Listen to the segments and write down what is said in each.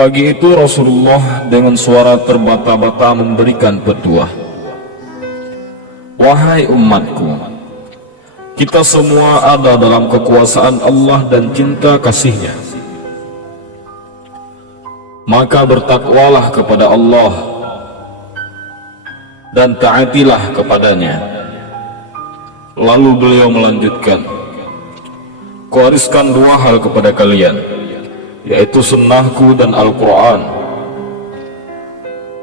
Pagi itu Rasulullah dengan suara terbata-bata memberikan petuah. Wahai umatku, kita semua ada dalam kekuasaan Allah dan cinta kasih-Nya. Maka bertakwalah kepada Allah dan taatilah kepadanya. Lalu beliau melanjutkan, kuwariskan dua hal kepada kalian, yaitu sunnahku dan Al-Quran.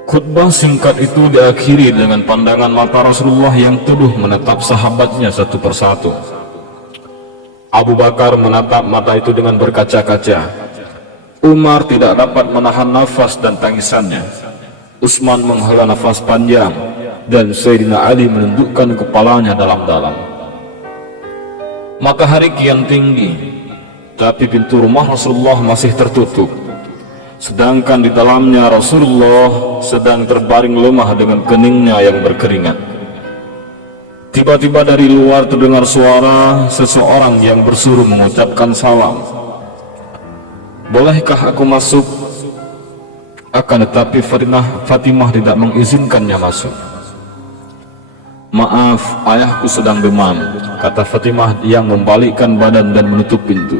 Khutbah singkat itu diakhiri dengan pandangan mata Rasulullah yang teduh menatap sahabatnya satu persatu. Abu Bakar menatap mata itu dengan berkaca-kaca. Umar tidak dapat menahan nafas dan tangisannya. Utsman menghela nafas panjang, dan Sayyidina Ali menundukkan kepalanya dalam-dalam. Matahari kian tinggi, tapi pintu rumah Rasulullah masih tertutup. Sedangkan di dalamnya Rasulullah sedang terbaring lemah dengan keningnya yang berkeringat. Tiba-tiba dari luar terdengar suara seseorang yang bersuruh mengucapkan salam. Bolehkah aku masuk? Akan tetapi Fatimah tidak mengizinkannya masuk. Maaf, ayahku sedang demam, kata Fatimah yang membalikkan badan dan menutup pintu.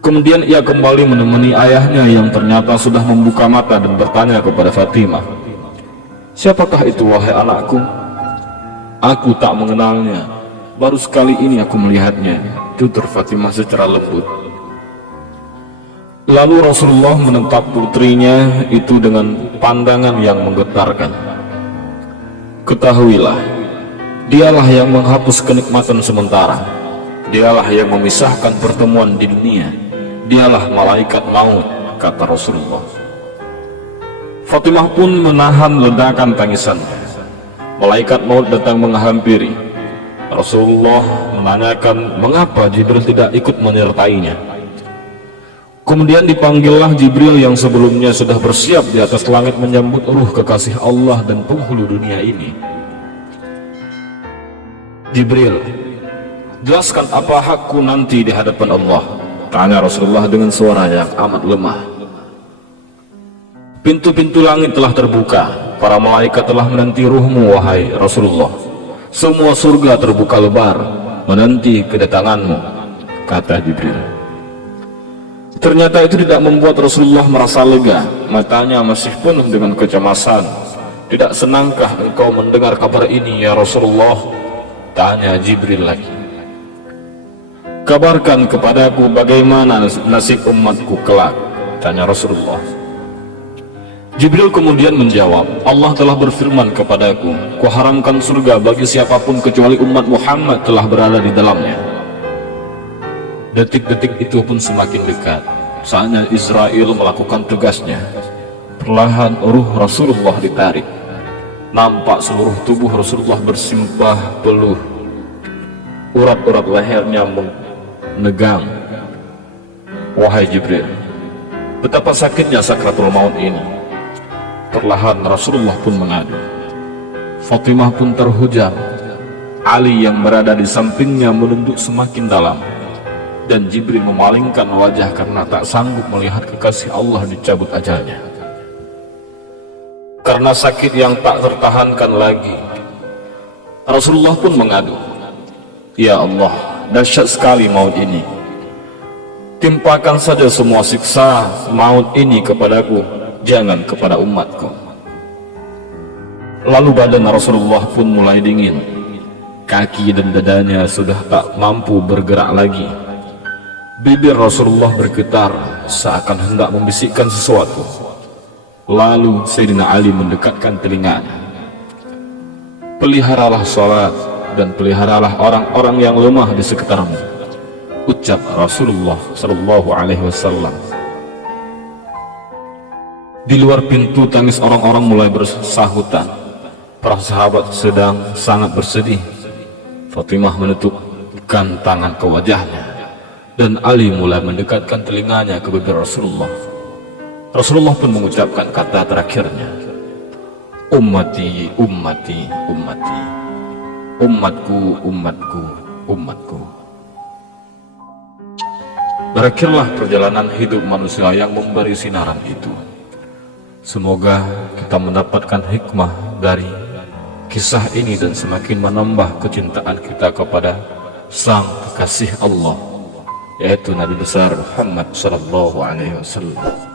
Kemudian ia kembali menemani ayahnya yang ternyata sudah membuka mata dan bertanya kepada Fatimah, siapakah itu wahai anakku? Aku tak mengenalnya, baru sekali ini aku melihatnya, tutur Fatimah secara lembut. Lalu Rasulullah menatap putrinya itu dengan pandangan yang menggetarkan. Ketahuilah, dialah yang menghapus kenikmatan sementara, dialah yang memisahkan pertemuan di dunia, dialah malaikat maut, kata Rasulullah. Fatimah pun menahan ledakan tangisannya. Malaikat maut datang menghampiri. Rasulullah menanyakan mengapa Jibril tidak ikut menyertainya. Kemudian dipanggillah Jibril yang sebelumnya sudah bersiap di atas langit menyambut ruh kekasih Allah dan penghulu dunia ini. Jibril, jelaskan apa hakku nanti di hadapan Allah, tanya Rasulullah dengan suara yang amat lemah. Pintu-pintu langit telah terbuka, para malaikat telah menanti ruhmu wahai Rasulullah. Semua surga terbuka lebar menanti kedatanganmu, kata Jibril. Ternyata itu tidak membuat Rasulullah merasa lega. Matanya masih penuh dengan kecemasan. Tidak senangkah engkau mendengar kabar ini ya Rasulullah? Tanya Jibril lagi. Kabarkan kepadaku bagaimana nasib umatku kelak, tanya Rasulullah. Jibril kemudian menjawab, Allah telah berfirman kepadaku, kuharamkan surga bagi siapapun kecuali umat Muhammad telah berada di dalamnya. Detik-detik itu pun semakin dekat. Saatnya Israel melakukan tugasnya. Perlahan ruh Rasulullah ditarik. Nampak seluruh tubuh Rasulullah bersimpah peluh. Urat-urat lehernya menegang. Wahai Jibril, betapa sakitnya sakratul maut ini. Perlahan Rasulullah pun mengadu. Fatimah pun terhujam. Ali yang berada di sampingnya menunduk semakin dalam. Dan Jibril memalingkan wajah karena tak sanggup melihat kekasih Allah dicabut ajalnya. Karena sakit yang tak tertahankan lagi, Rasulullah pun mengadu, ya Allah, dahsyat sekali maut ini. Timpakan saja semua siksa maut ini kepadaku, jangan kepada umatku. Lalu badan Rasulullah pun mulai dingin. Kaki dan dadanya sudah tak mampu bergerak lagi. Bibir Rasulullah bergetar seakan hendak membisikkan sesuatu. Lalu Sayyidina Ali mendekatkan telinganya. Peliharalah salat dan peliharalah orang-orang yang lemah di sekitarmu, ucap Rasulullah Shallallahu Alaihi Wasallam. Di luar pintu tangis orang-orang mulai bersahutan. Para sahabat sedang sangat bersedih. Fatimah menutupkan tangan ke wajahnya. Dan Ali mulai mendekatkan telinganya ke bibir Rasulullah. Rasulullah pun mengucapkan kata terakhirnya, ummati, ummati, ummati, umatku, umatku, umatku. Berakhirlah perjalanan hidup manusia yang memberi sinaran itu. Semoga kita mendapatkan hikmah dari kisah ini dan semakin menambah kecintaan kita kepada sang kekasih Allah, yaitu Nabi besar Muhammad sallallahu alaihi wasallam.